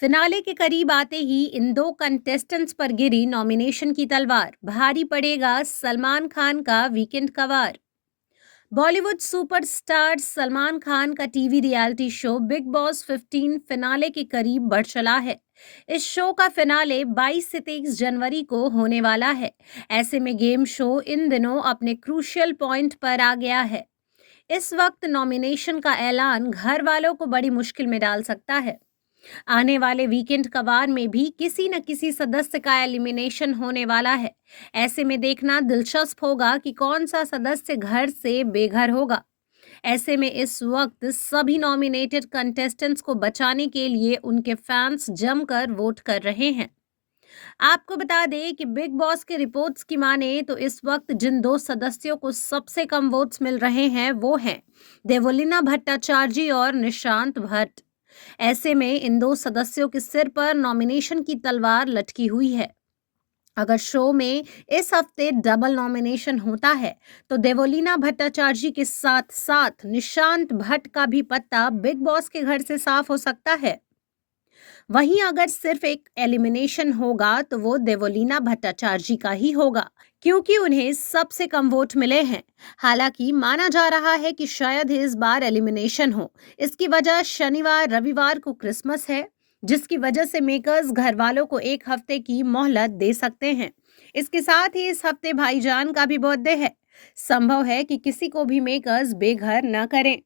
Finale के करीब आते ही इन दो कंटेस्टेंट्स पर गिरी नॉमिनेशन की तलवार। भारी पड़ेगा सलमान खान का वीकेंड का वार। बॉलीवुड सुपरस्टार सलमान खान का TV reality show big boss 15 finale के करीब बढ़ चला है। इस शो का फिनाले 22 से 23 जनवरी को होने वाला है। ऐसे में गेम शो इन दिनों अपने क्रूशियल पॉइंट पर आ गया है। इस वक्त नॉमिनेशन का ऐलान घर वालों को बड़ी मुश्किल में डाल सकता है। आने वाले वीकेंड कवार में भी किसी न किसी सदस्य का एलिमिनेशन होने वाला है। ऐसे में देखना दिलचस्प होगा कि कौन सा सदस्य घर से बेघर होगा। ऐसे में इस वक्त सभी नॉमिनेटेड कंटेस्टेंट्स को बचाने के लिए उनके फैंस जमकर वोट कर रहे हैं। आपको बता दें कि बिग बॉस के रिपोर्ट्स की माने तो इस वक्त जिन दो सदस्यों को सबसे कम वोट्स मिल रहे हैं वो हैं देवोलीना भट्टाचार्य और निशांत भट्ट। ऐसे में इन दो सदस्यों के सिर पर नॉमिनेशन की तलवार लटकी हुई है। अगर शो में इस हफ्ते डबल नॉमिनेशन होता है तो देवोलीना भट्टाचार्य के साथ साथ निशांत भट्ट का भी पत्ता बिग बॉस के घर से साफ हो सकता है। वहीं अगर सिर्फ एक एलिमिनेशन होगा तो वो देवोलीना भट्टाचार्य का ही होगा, क्योंकि उन्हें सबसे कम वोट मिले हैं। हालांकि माना जा रहा है कि शायद ही इस बार एलिमिनेशन हो। इसकी वजह शनिवार रविवार को क्रिसमस है, जिसकी वजह से मेकर्स घर वालों को एक हफ्ते की मोहलत दे सकते हैं। इसके साथ ही इस हफ्ते भाईजान का भी बर्थडे है। संभव है कि किसी को भी मेकर्स बेघर न करें।